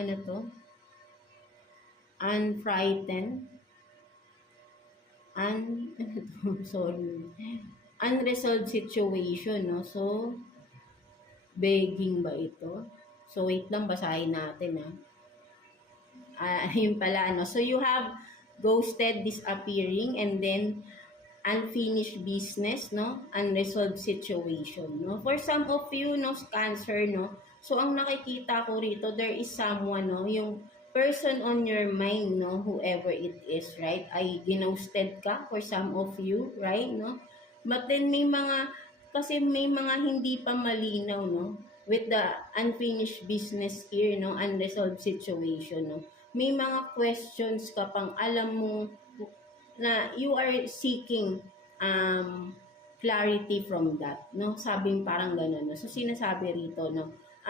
ano to? Unfrightened. Sorry. Unresolved situation, no? So, begging ba ito? So, wait lang, basahin natin, ha? Yun pala, no? So, you have ghosted, disappearing, and then unfinished business, no? Unresolved situation, no? For some of you, no, Cancer, no? So, ang nakikita ko rito, there is someone, no? Yung person on your mind, no? Whoever it is, right? Ay ginosted ka for some of you, right? No? But then kasi may mga hindi pa malinaw, no? With the unfinished business here, no? Unresolved situation, no? May mga questions ka pang alam mo na you are seeking clarity from that, no? Sabing parang gano'n, no? So, sinasabi rito, no?